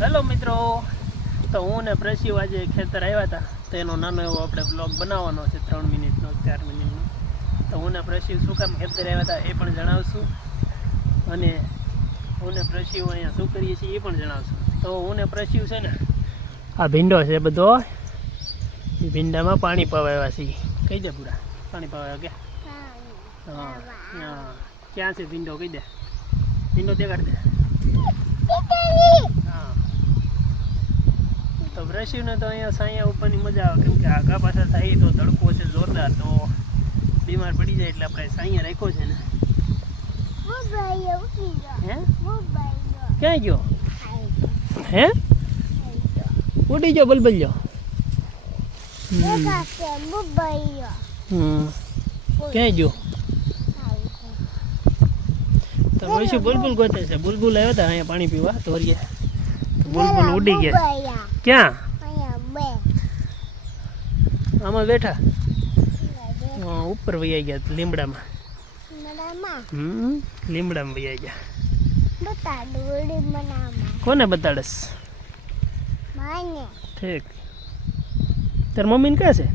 Hello મિત્રો, તો હું ને પ્રશિવ આજે ખેતર આવ્યા હતા, તો એનો નાનો એવો આપણે બ્લોગ બનાવવાનો છે 3 મિનિટનો 4 મિનિટનો. તો હું ને પ્રશિવ શું કામ ખેતર આવ્યા હતા એ પણ જણાવશું, અને હું ને પ્રશિવ અહીંયા શું કરીએ છીએ એ પણ જણાવશું. તો હું ને પ્રશિવ છે ને આ ભીંડો છે બધો, એ ભીંડામાં પાણી પાવા છીએ. કહી દે પૂરા પાણી પાવા કે હા હા ક્યાં છે ભીંડો? કહી દે ભીંડો દેખાડ દે. હા તો પ્રશિવને તો અહીંયા સાયા ઉપરની મજા આવે, કેમ કે આગા પાછા થાય તો તડકો છે જોરદાર, તો બીમાર પડી જાય એટલે આપણે સાયા રાખ્યો છે ને. હે ક્યાં ગયો? હે ઉડી ગયો બલબલ્યો? ક્યાં ગયો? તો પછી બુલબુલ ગોતે છે. બુલબુલ આવ્યો હતા અહીંયા પાણી પીવા ધોરીએ, બુલબુલ ઉડી ગયા. ક્યાં? આમાં બેઠા ઉપર વૈયા ગયા લીમડામાં. લીમડામાં વૈયા ગયા. કોને બતાડસ? ઠીક. તાર મમ્મી ને ક્યાં છે?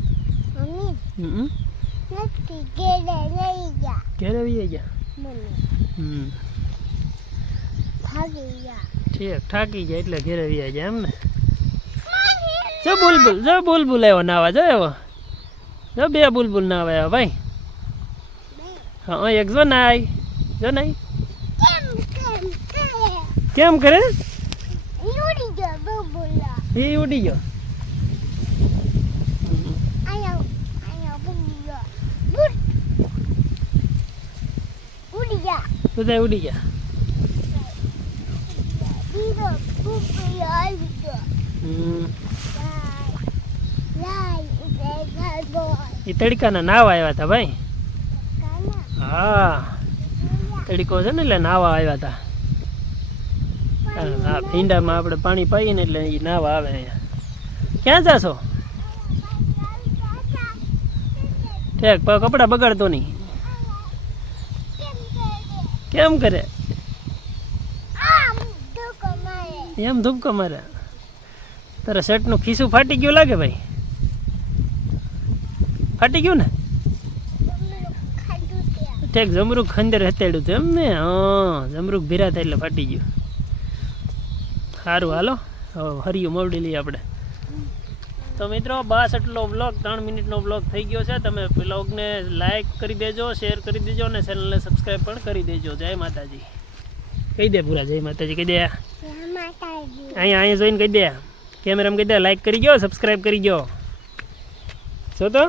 ઘેરે વૈયા ગયા. ઠીક, થાકી જાય એટલે ઘેરે વૈયા ગયા એમ ને. જો બુલબુલ, જો બુલબુલ આવ્યો નાવા. જો આવ્યો, જો બે બુલબુલ નાવા આવ્યા ભાઈ. હા એક જો નાય, જો નાય કેમ કરે? એ ઉડી ગયો. બધા ઉડી ગયા. એ તડકાના નાવા આવ્યા હતા ભાઈ. હા તડકો છે ને એટલે નાવા આવ્યા હતા. હા ભીંડામાં આપણે પાણી પાઈએ ને એટલે એ નાવા આવે અહીંયા. ક્યાં જાશો? ઠેક કપડા બગાડતો નહીં. કેમ કરે? એમ ધૂપકો મારે. તારા શર્ટનું ખિસ્સું ફાટી ગયું લાગે ભાઈ. ફાટી ગયું ને? ઠેક જમરૂક ખંદર હતેડ્યું હતું એમ ને? હા જમરૂક ભીરા થાય એટલે ફાટી ગયું. સારું હાલો હવે હરિયું મોવડી લઈએ આપણે. તો મિત્રો બસ એટલો બ્લોગ 3 મિનિટનો બ્લોગ થઈ ગયો છે. તમે બ્લોગને લાઈક કરી દેજો, શેર કરી દેજો અને ચેનલને સબસ્ક્રાઈબ પણ કરી દેજો. જય માતાજી કહી દે પૂરા. જય માતાજી કહી દે. અહીંયા જોઈને કહી દે. કેમેરામાં કહી દે લાઈક કરી ગયો, સબસ્ક્રાઈબ કરી ગયો. જો તો